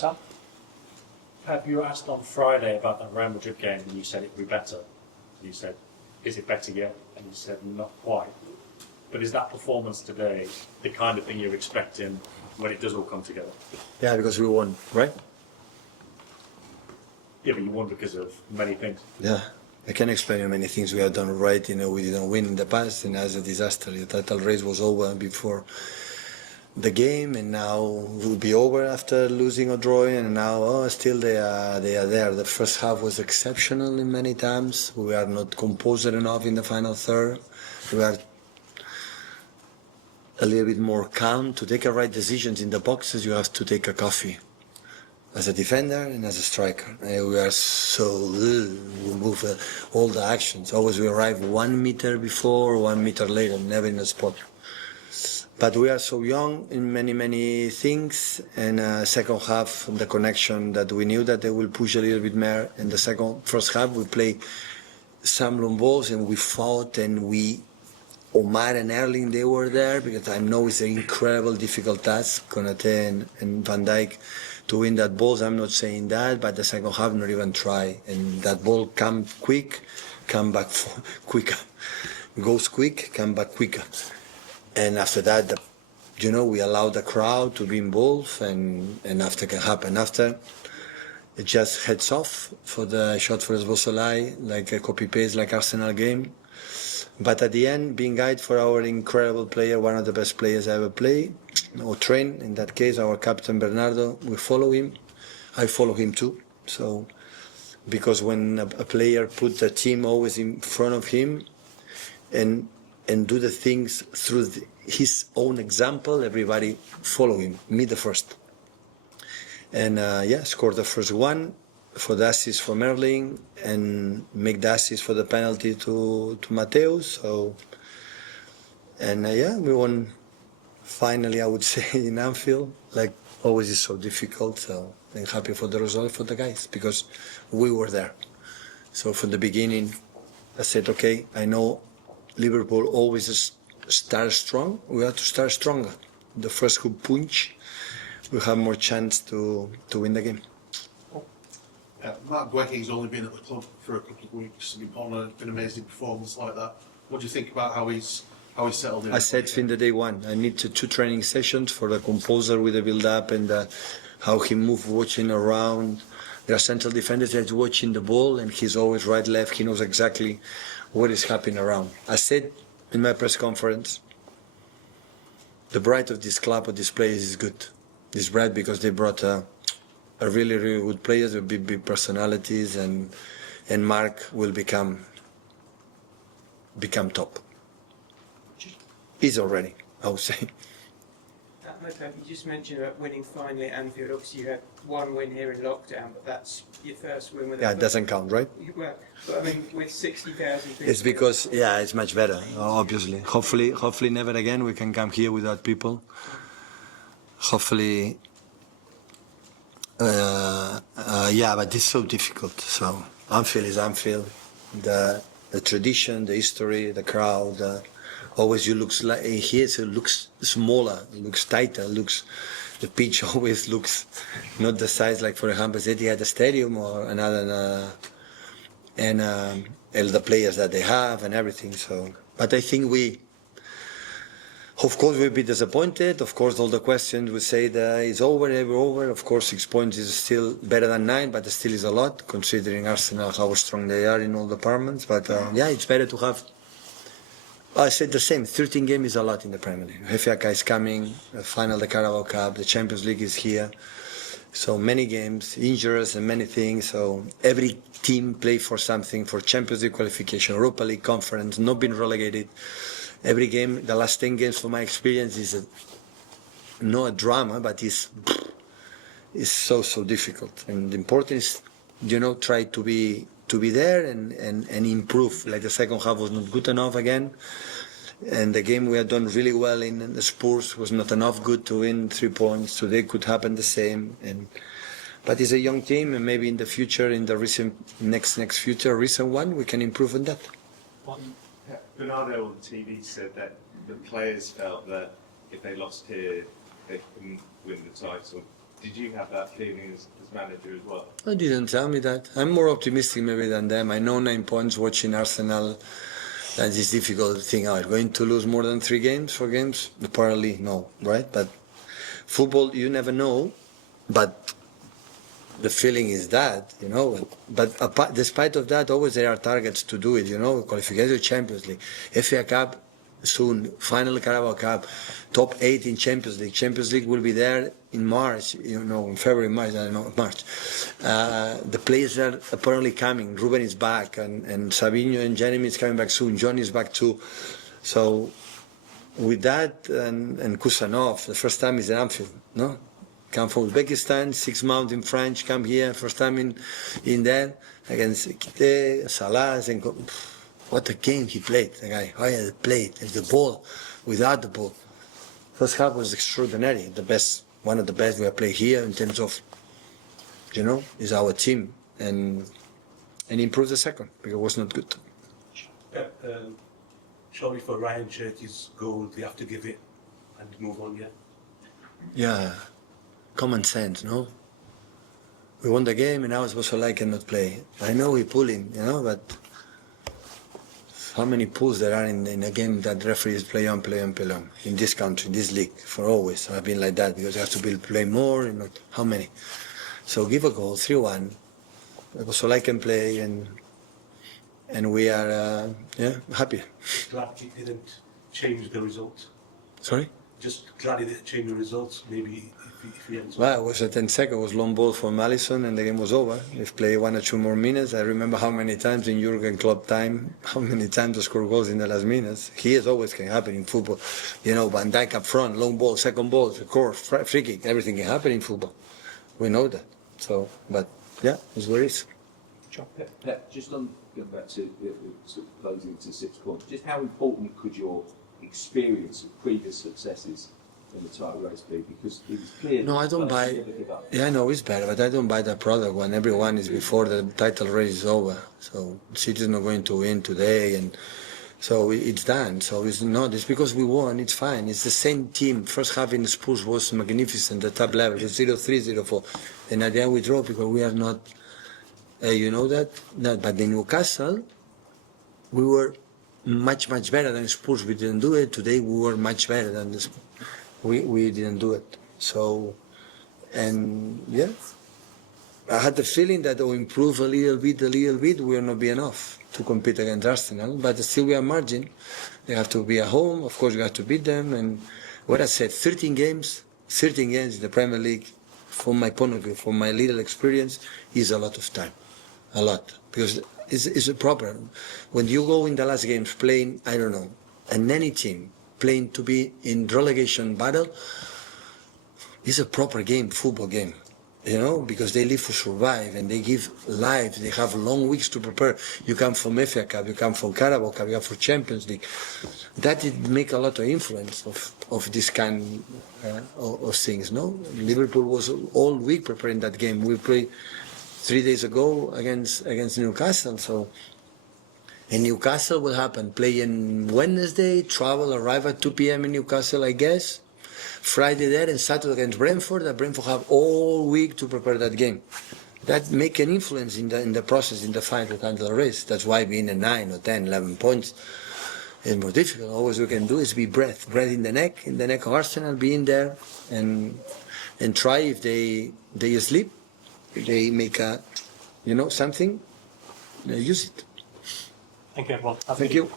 Sam? Pep, you were asked on Friday about that Real Madrid game and you said it would be better. You said, is it better yet? And you said, not quite. But is that performance today the kind of thing you're expecting when it does all come together? Yeah, because we won, right? Yeah, but you won because of many things. Yeah, I can explain you many things we have done right. We didn't win in the past, and as a disaster. The title race was over before the game, and now will be over after losing or drawing. And now, still they are there. The first half was exceptional in many times. We are not composed enough in the final third. We are a little bit more calm to take the right decisions in the boxes. You have to take a coffee. As a defender and as a striker, we are we move all the actions. Always we arrive 1 meter before, 1 meter later, never in a spot. But we are so young in many things. And second half, the connection that we knew that they will push a little bit more. In the first half, we play some long balls and we fought and Omar and Erling, they were there because I know it's an incredible, difficult task. Konate and Van Dijk to win that balls. I'm not saying that, but the second half not even try. And that ball come quick, come back quicker. Goes quick, come back quicker. And after that, we allow the crowd to be involved, and after can happen. After it just heads off for the shot for Szoboszlai, like a copy paste, like Arsenal game. But at the end, being guided for our incredible player, one of the best players I ever played, or trained, in that case, our captain Bernardo, we follow him. I follow him too. So, because when a player puts the team always in front of him and do the things through his own example, everybody follow him, me the first. And scored the first one for the assist from Erling and make the assist for the penalty to Mateus. So, and we won finally, I would say, in Anfield. Like always is so difficult. So I'm happy for the result for the guys because we were there. So from the beginning, I said, okay, I know Liverpool always starts strong. We have to start stronger. The first good punch, we have more chance to win the game. Matt Guehi's only been at the club for a couple of weeks. On an amazing performance like that. What do you think about how he's settled in? I said from the day one, I need 2 training sessions for the composer with the build-up and how he moves, watching around. There are central defenders that's watching the ball, and he's always right, left. He knows exactly what is happening around. I said in my press conference, the bright of this club, of this players is good. It's bright because they brought a really, really good players with big personalities, and Mark will become top. He's already, I would say. You just mentioned about winning finally at Anfield. Obviously, you had 1 win here in lockdown, but that's your first win with. Yeah, it doesn't count, right? Well, but I mean, with 60,000 people. It's because it's much better. Obviously, hopefully, never again we can come here without people. Hopefully. But it's so difficult. So Anfield is Anfield. The tradition, the history, the crowd. Always you looks like here. So it looks smaller, it looks tighter, the pitch always looks not the size like, for example, Etihad Stadium or another, and the players that they have and everything. So, but I think of course, we'll be disappointed. Of course, all the questions will say that it's over. Of course, 6 points is still better than 9, but it still is a lot, considering Arsenal, how strong they are in all departments. But it's better to have. I said the same. 13 games is a lot in the Premier League. FA Cup is coming, the final, the Carabao Cup, the Champions League is here. So many games, injuries and many things. So every team play for something, for Champions League qualification, Europa League conference, not being relegated. Every game, the last 10 games from my experience is not a drama, but it's so difficult. And the important is, try to be there and improve. Like the second half was not good enough again. And the game we had done really well in the Spurs was not enough good to win 3 points. Today could happen the same. But it's a young team, and maybe in the future, in the next future, recent one, we can improve on that. Bernardo on TV said that the players felt that if they lost here, they couldn't win the title. Did you have that feeling as manager as well? I didn't tell me that. I'm more optimistic maybe than them. I know 9 points watching Arsenal. That is difficult thing out. Going to lose more than 4 games? Apparently, no, right? But football, you never know. But the feeling is that, you know. But despite of that, always there are targets to do it, you know. Qualification Champions League, FA Cup soon, final Carabao Cup, top 8 in Champions League. Champions League will be there in March, you know, in February, March, I don't know, March. The players are apparently coming. Ruben is back, and Sabinho and Jeremy is coming back soon. John is back too. So with that and Kusanov, the first time is in Anfield, no? Come from Uzbekistan, 6 months in France, come here, first time in there against Kite, Salah, and what a game he played, the guy. How he played, the ball, without the ball. First half was extraordinary, the best, one of the best we have played here in terms of, you know, is our team, and improved the second because it was not good. Surely for Ryan Cherky's goal, they have to give it and move on, yeah? Yeah, common sense, no? We won the game and now it's also like cannot play. I know we pull him, you know, but how many pulls there are in a game that referees play on in this country, in this league, for always. I've been like that because you have to play more, you know, how many? So give a goal, 3-1. So like can play and we are happy. Glad it didn't change the result. Sorry? Just glad it didn't change the results, maybe if he ends up. Well, it was a 10 seconds, it was long ball from Alisson and the game was over. If play 1 or 2 more minutes, I remember how many times in Jurgen Klopp time, how many times they score goals in the last minutes. Here always can happen in football. You know, Van Dijk up front, long ball, second ball, score, free kick, everything can happen in football. We know that. So, but yeah, it's what it is. Pep, just on going back to sort of closing to 6 points, just how important could your experience of previous successes in the title race be? Because it was clear. No, I don't buy. Yeah, I know it's better, but I don't buy that product when everyone is before the title race is over. So City is not going to win today, and so it's done. So it's not. It's because we won. It's fine. It's the same team. First half in Spurs was magnificent. The top level was 0-3, 0-4, and at the end we draw because we are not. You know that? No, but in Newcastle, we were much better than Spurs. We didn't do it. Today we were much better than the Spurs. We didn't do it. So, and yeah, I had the feeling that we'll improve a little bit, we will not be enough to compete against Arsenal. But still we are margin. They have to be at home. Of course, we have to beat them. And what I said, 13 games in the Premier League, from my point of view, from my little experience, is a lot of time. A lot. Because it's a problem. When you go in the last games playing, I don't know, and any team playing to be in relegation battle, it's a proper game, football game. You know, because they live to survive and they give life. They have long weeks to prepare. You come from FA Cup, you come from Carabao Cup, you come from Champions League. That did make a lot of influence of this kind of things. No, Liverpool was all week preparing that game. We played 3 days ago against Newcastle. So in Newcastle, what happened? Playing Wednesday, travel, arrive at 2 p.m. in Newcastle, I guess. Friday there and Saturday against Brentford. That Brentford have all week to prepare that game. That make an influence in the process, in the fight with the race. That's why being a 9 or 10, 11 points is more difficult. All we can do is be breath in the neck of Arsenal, being there and try if they sleep, if they make something, use it. Thank you, everyone. Thank you.